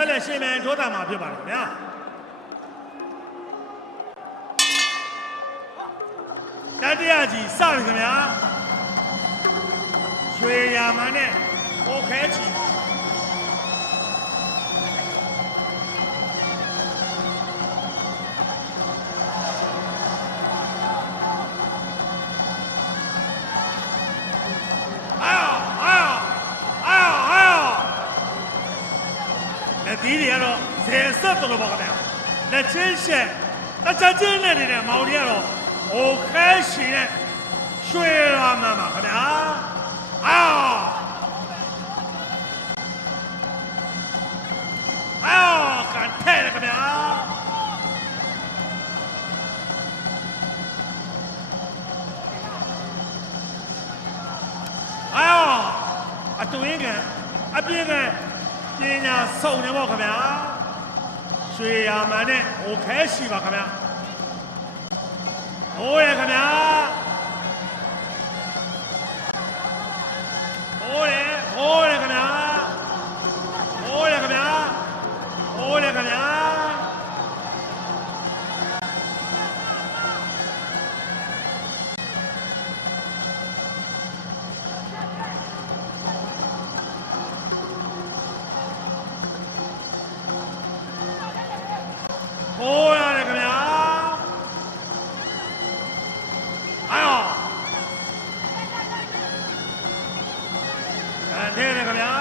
ဆက်လက်ရှင်မြန်ထိုးတာမှာဖြစ်ပါတယ်ဗျာတတိယကြီးစပြီခင်ဗျာရွှေရာမန်းနဲ့ဟိုခဲချီဒီတွေကတော့ဇယ်ဆက်တော်လို့ပါခင်ဗျာလက်ချင်းရှက်တချချင်းနဲ့နေတဲ့မောင်တွေကတော့ဟိုခဲရှင်နဲ့ရွှေရာမန်းပါခင်ဗျာကန်ထဲတယ်ခင်ဗျာအတွင်းကအပြင်းကပညာစုံနေပေါ့ခင်ဗျာရွှေရာမန်းနဲ့ဟိုခဲရှိပါခင်ဗျာဟိုးရခင်ဗျာဟိုးရခင်ဗျာဟိုးရခင်ဗျာဟိုးရခင်ဗျာဟိုးရတယ်ခင်ဗျာကန်ထဲတယ်ခင်ဗျာ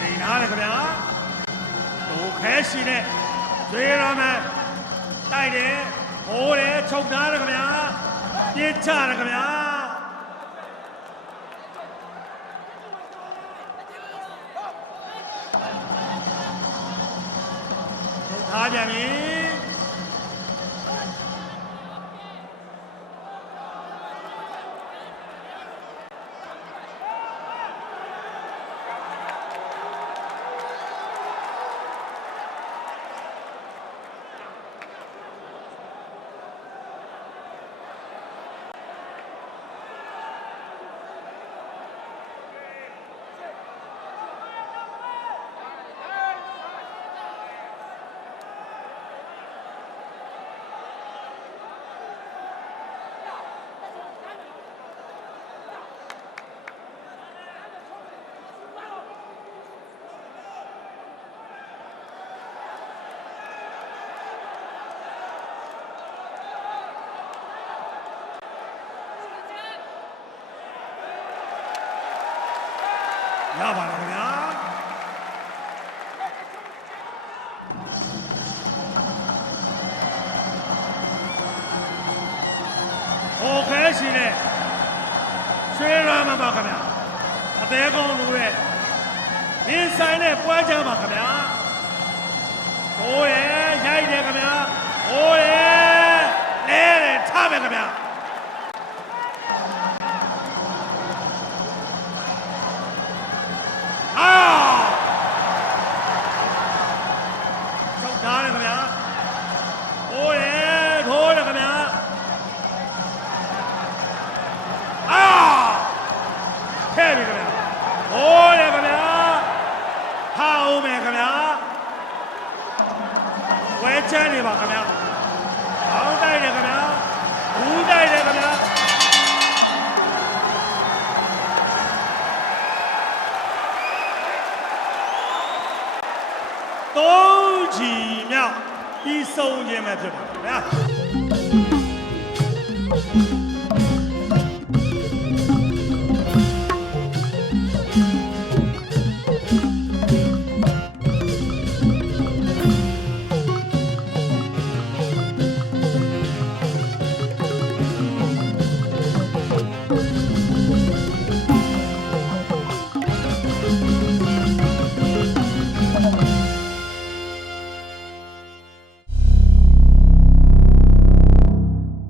နေနာတယ်ခင်ဗျာဟိုခဲရှိတဲ့ရွှေရာမန်းတိုက်တယ်ဟိုးတယ်ချုပ်ထားတယ်ခင်ဗျာပြစ်ချတယ်ခင်ဗျာထားပြန်ပြီရပါလားခင်ဗျာဟိုခဲရှိတဲ့ရွှေရာမန်းပါခင်ဗျာအသေးကောင်းလို့တဲ့ဒီဆိုင်နဲ့ပွဲကြပါခင်ဗျာဟိုးရရိုက်တယ်ခင်ဗျာဟိုးရလဲတယ်ထားမယ်ခင်ဗျာဝဲချမ်းနေပါခင်ဗျာအောင်းတိုက်တယ်ခင်ဗျာဘူးတိုက်တယ်ခင်ဗျာ3 ချီမြောက်ပြီးဆုံးခြင်းပဲဖြစ်ပါခင်ဗျာ